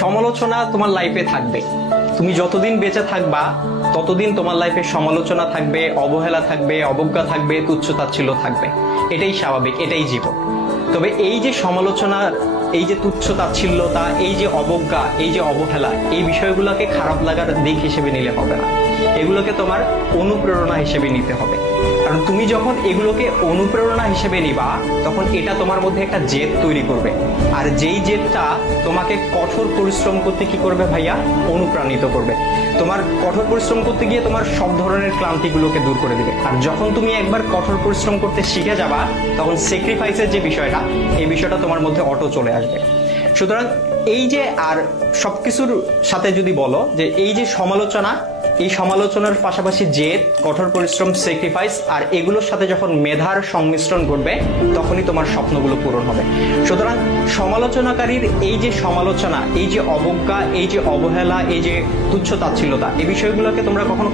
সমালোচনা তোমার লাইফে থাকবে। তুমি যতদিন বেঁচে থাকবা ততদিন তোমার লাইফে সমালোচনা থাকবে, অবহেলা থাকবে, অবজ্ঞা থাকবে, তুচ্ছ-তাচ্ছিল্য থাকবে। এটাই স্বাভাবিক, এটাই জীবন। তবে এই যে সমালোচনা, এই যে তুচ্ছ-তাচ্ছিল্যতা, এই যে অবজ্ঞা, এই যে অবহেলা, এই বিষয়গুলোকে খারাপ লাগার দিক হিসেবে নিলে হবে না। এগুলোকে তোমার অনুপ্রেরণা হিসেবে নিতে হবে। কারণ তুমি যখন এগুলোকে অনুপ্রেরণা হিসেবে নিবা, তখন এটা তোমার মধ্যে একটা জেদ তৈরি করবে। আর যেই জেদটা তোমাকে কঠোর পরিশ্রম করতে কি করবে ভাইয়া? অনুপ্রাণিত করবে। তোমার কঠোর পরিশ্রম করতে গিয়ে তোমার সব ধরনের ক্লান্তিগুলোকে দূর করে দিবে। আর যখন তুমি একবার কঠোর পরিশ্রম করতে শিখে যাবা, তখন স্যাক্রিফাইসের যে বিষয়টা, এই বিষয়টা তোমার মধ্যে অটো চলে আসবে। সুতরাং এই যে, আর সবকিছুর সাথে যদি বলো যে এই যে সমালোচনা, এই সমালোচনার পাশাপাশি জেদ, কঠোর পরিশ্রম, স্যাক্রিফাইস, আর এগুলোর সাথে যখন মেধার সংমিশ্রণ ঘটবে, তখনই তোমার স্বপ্নগুলো পূরণ হবে। সুতরাং সমালোচনাকারীর এই যে সমালোচনা, এই যে অবজ্ঞা, এই যে অবহেলা, এই যে তুচ্ছ-তাচ্ছিল্যতা, এই বিষয়গুলোকে তোমরা কখনো